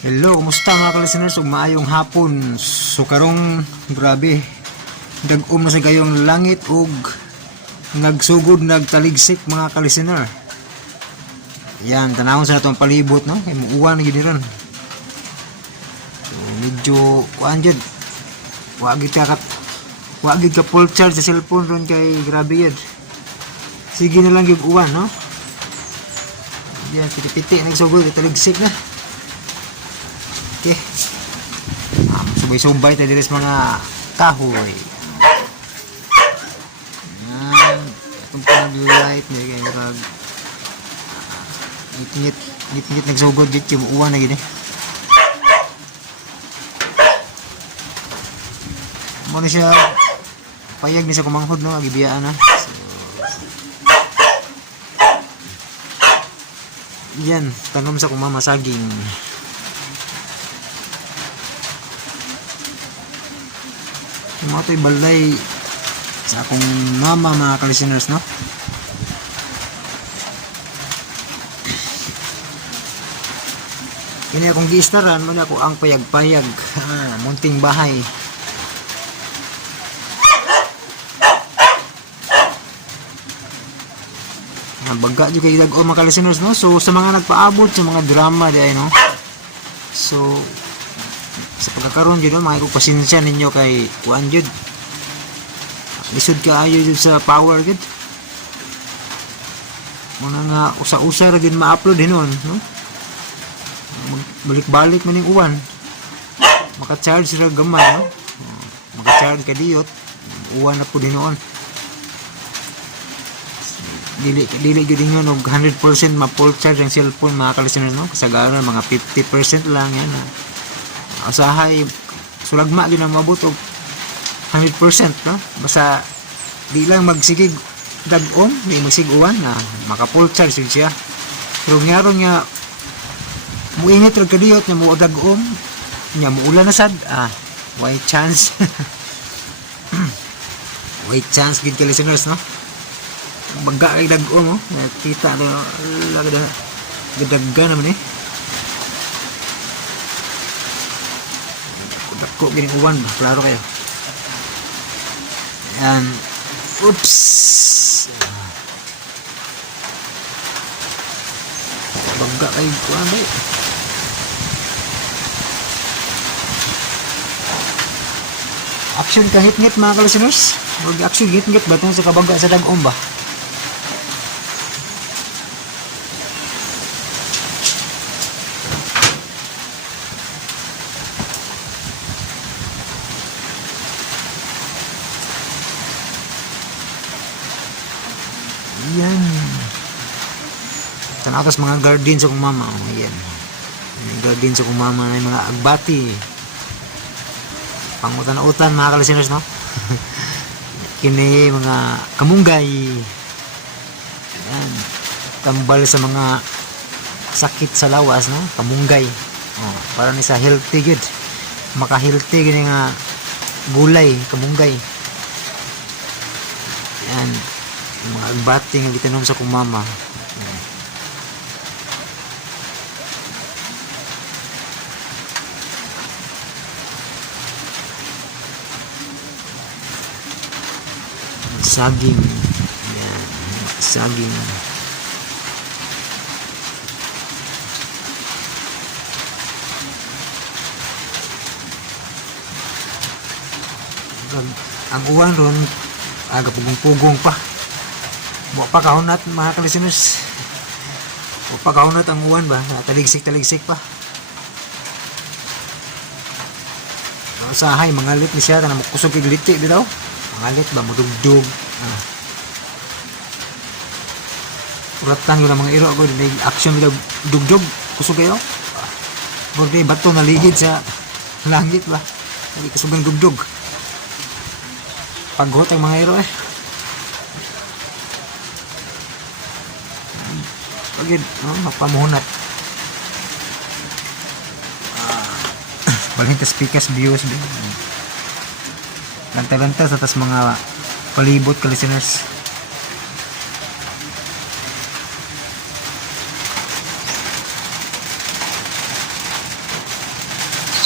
Hello, kumusta mga ka-listeners? Ug maayong hapon. So karong grabe, dag-om na sa gayong langit ug nagsugod nagtaligsik mga ka-listener. Yan, tanawon sa atong palibot no, kay muuwan gid ron. So medyo kuan jud. Wa gid ka full charge sa cellphone ron kay grabe yun. Sige na lang yung uwan no. Yan, piti-piti nagsugod nagtaligsik na. Okay. Subay-subay tayo dito sa mga kahoy. Yan. Itong pag-light. May kayo nakag... Ngit-ngit nagsugod dito yung uwan na gini. Muna siya payag ni sa kumanghod no. Agibiyaan na. So, yan. Tanom sa kumama saging. Yung mga ito'y balay sa akong mama mga ka-listeners no. Kini akong gi-staran mo na ako ang payag-payag munting bahay. Baga dyan kayo lag-o mga ka-listeners no. So sa mga nagpaabot sa mga drama di ay no. So sa pagkakaroon dyan, mga pasensya ninyo kay kuan jud. Lisod ka ayo jud sa power jud. Mga nga usa-usa ra gid ma-upload hinon, no? Balik-balik man ning uwan. Maka-charge ra gamay, no? Maka-charge ka diyot. Uwan na pud hinon. Dili jud inyo og 100% ma-full charge ang cellphone mga ka-listeners, no? Kasagaran mga 50% lang yan. Usahay sulagma din ang mabot og 100% no. Basta di lang magsigig dag-on, di magsig-uwan na maka full charge siya. Pero ngaron nga muinit ra kadiyot nya mo dag-on nya muulan na sad white chance. White chance gid kay listeners no. Baga kay dag-on mo kita do lagda gadaggan naman Dako gining uwan ba? Klaro kayo. Ayan. Oops! Baga kayo kuwan ba? Action ka hit-ngit mga ka-listeners. Huwag action hit-ngit ba itong sa kabaga sa dag-om ba? Yan. Tanakas mga garden sa kong mama. Ayan. May garden sa kong mama na mga agbati. Pangutan-utan mga ka-listeners no. Kini mga kamunggay. Ayan. Tambal sa mga sakit sa lawas no. Kamunggay. Para ni sa healthy good. Maka-healthy gini nga gulay, kamunggay. Ayan. Mga agbati nga gitanom sa kong mama. Saging. Yan. Saging. Ang uwan ron aga pugong-pugong pa. Buwa pa kahunat mga ka-listeners. Buwa pa kahunat ang uwan ba? Taligsik-taligsik pa. Usahay, mangalit ni siya. Tanang kusog igliti di daw. Mangalit ba? Mudugdug. Uratan yun ang mga iro. Action nila dugdug. Kusog kayo. Porque bato naligid sa langit ba? Hindi kusog ang dugdug. Paghot ang mga iro Pagid, mapamuhunat. Palintas pikas views din. Lanta-lanta sa tas mga palibot ka listeners.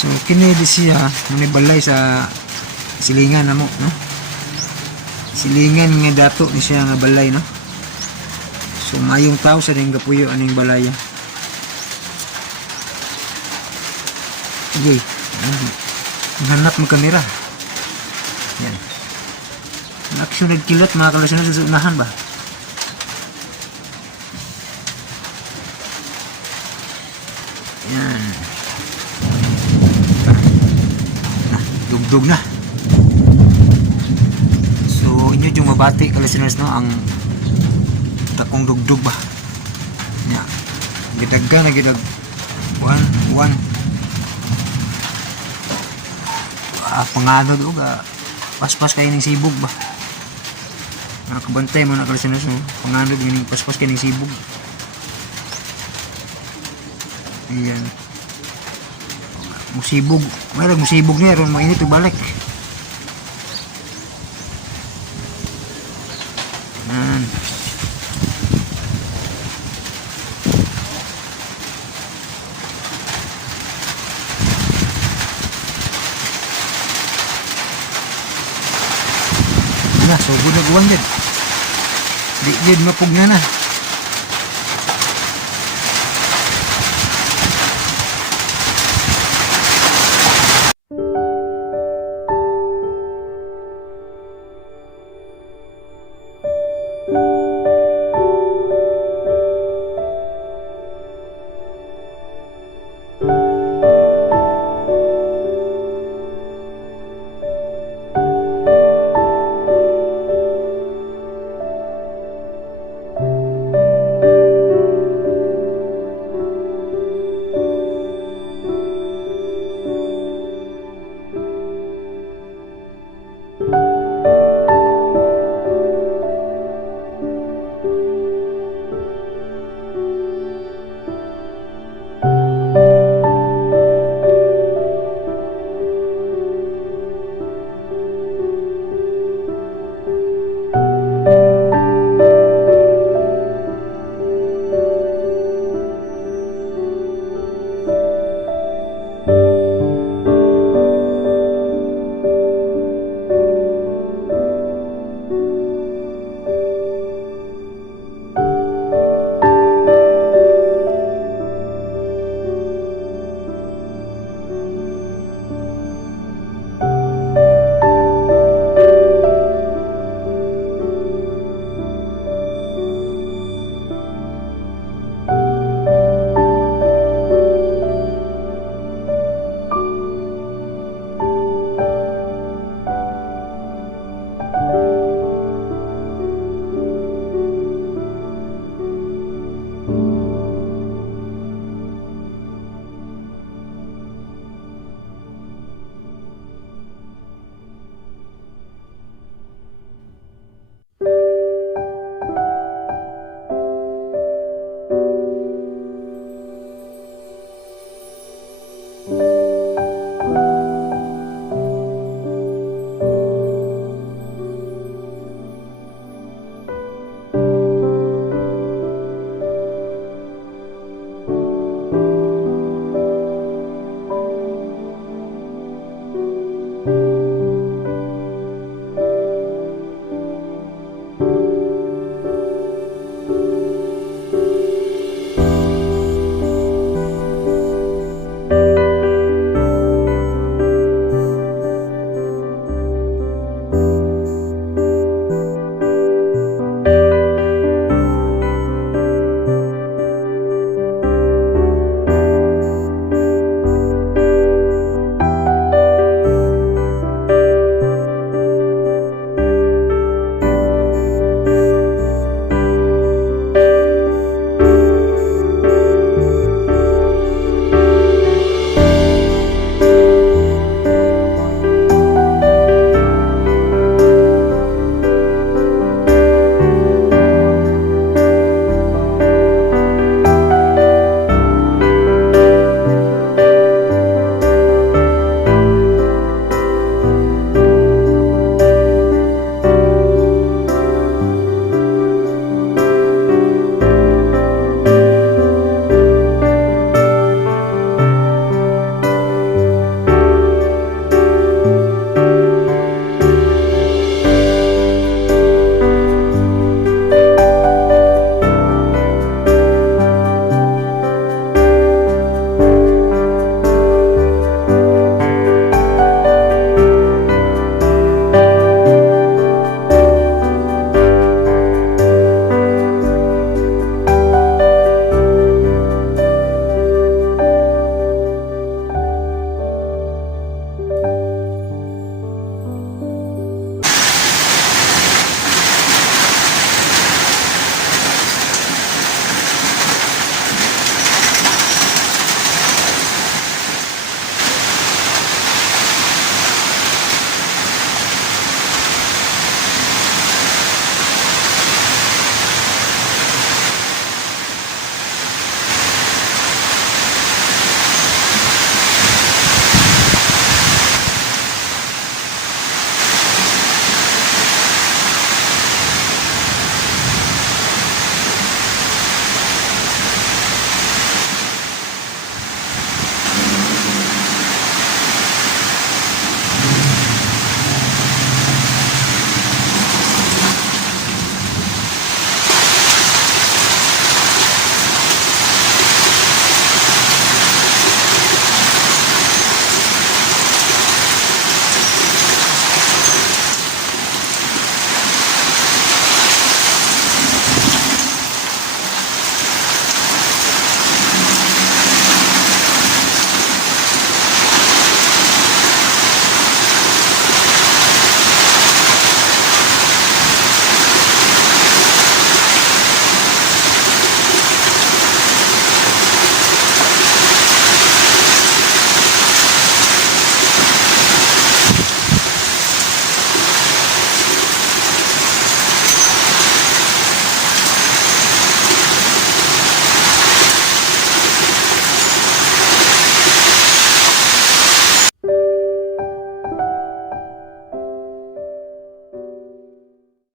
So kini di siya muni balay sa silingan namo, no? Silingan nga dato ni siya nga balay, no? So mayong tao sa ning gapuyo aning balaya. Okay. Hanap mo kamera. Yan. Action nagkilot mga kalasunod sa unahan ba? Yan. Dugdug na. So inyo yung mabati kalasunod, no, ang takong dugdug ba? Nya. Gidagga na gidag. One. Panganod o paspas kayo ng sibog ba? Nakabantay mo na kalasunod, no? Panganod yung paspas kayo ng sibog. Ayan. Musibog. Mayroon musibog niya. Mayroon mainit o balik. Ayan. So bulag-uwan dyan. Di dyan mapugna na.